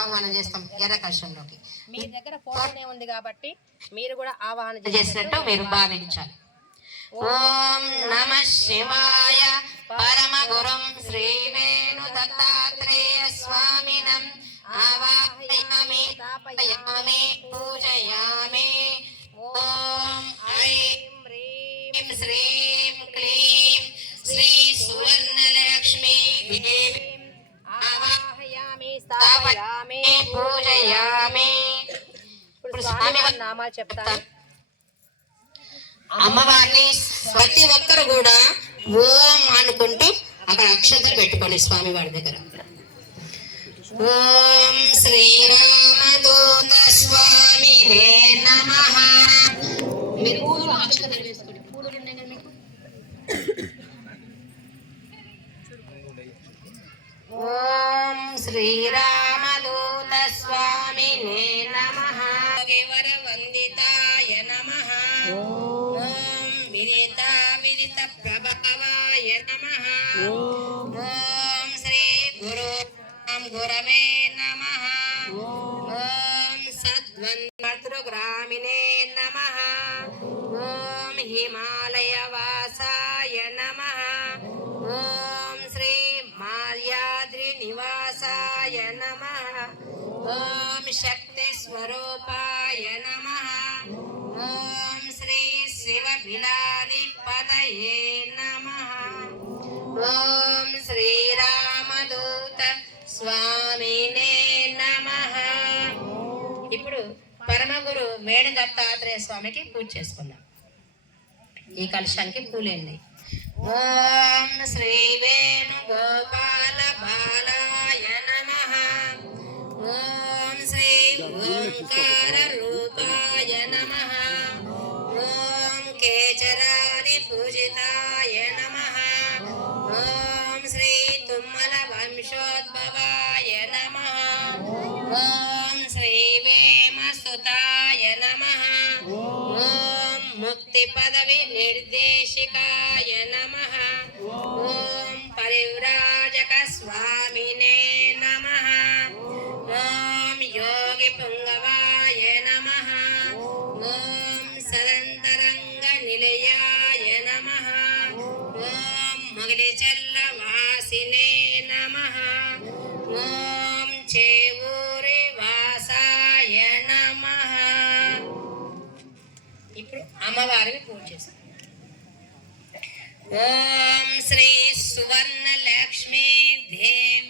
ఆహ్వానం చేస్తాం ఎర్ర కలశంలోకి. మీ దగ్గర ఫోటోనే ఉంది కాబట్టి మీరు కూడా ఆవాహన చేసినట్టు మీరు భావించాలి. ఓం నమ శివాయ పరమ గురుం శ్రీ వేణు దత్తాత్రేయ స్వామినం ఆవాహయామి తాపయామి పూజయామి. ఓం ఐం హ్రీం శ్రీం క్లీం శ్రీ సువర్ణలక్ష్మీ దేవి ఆవాహయామి స్థాపయామి పూజయామి. ఇప్పుడు స్వామి వారి నామాలు చెప్తాను. అమ్మవారిని ప్రతి ఒక్కరు కూడా ఓం అనుకుంటూ అక్కడ అక్షంతలు పెట్టుకోండి స్వామి వారి దగ్గర. ఓం శ్రీరామదూత స్వామి నమః. మీరు పూలు అక్షంతలు వేసుకోండి. పూలు ఉన్నాయి కదా మీకు. ఓం శ్రీరామదూత స్వామి నమః. వందితాయ నమః. ఓం విదిత విదిత ప్రభావాయ నమః. ఓం శ్రీ గురు గురవే నమః. ఓం సద్వన్మాతృగ్రామిణే నమః. ఓం హిమాలయ వాసాయ నమః. ఓం శ్రీ మాల్యాద్రి నివాసాయ నమః. ఓం శక్తి స్వరూపాయ నమః. ఓం శ్రీ శివ బిలాది పదయే నమః. ఓం శ్రీరామదూత స్వామినే నమః. ఇప్పుడు పరమగురు వేణు దత్తాత్రేయ స్వామికి పూజ చేసుకుందాం. ఈ కలశానికి పూలేండి. ఓం శ్రీ వేణు గోపాల బాలాయ నమః. ఓం శ్రీ ఓంకార రూపాయ నమః. ఓం కేచరాది పూజితాయ నమః. ఓం శ్రీ తుమ్మల వంశోద్భవాయ నమః. ఓం శ్రీ వేమసుతాయ నమః. ఓం ముక్తి పదవి నిర్దేశికాయ నమః. ఓం పరివ్రాజక స్వామినే నమః. ఓం యోగి పుంగవాయ నమః. ఓం సదంతరంగ నిలయాయ నమః. ఓం మొగలిచల్ల వాసినే నమః. ఓం చేవూరి వాసాయ నమః. ఇప్పుడు అమ్మవారిని పూజ చేస్తాం. ఓం శ్రీ సువర్ణ లక్ష్మీ దేవి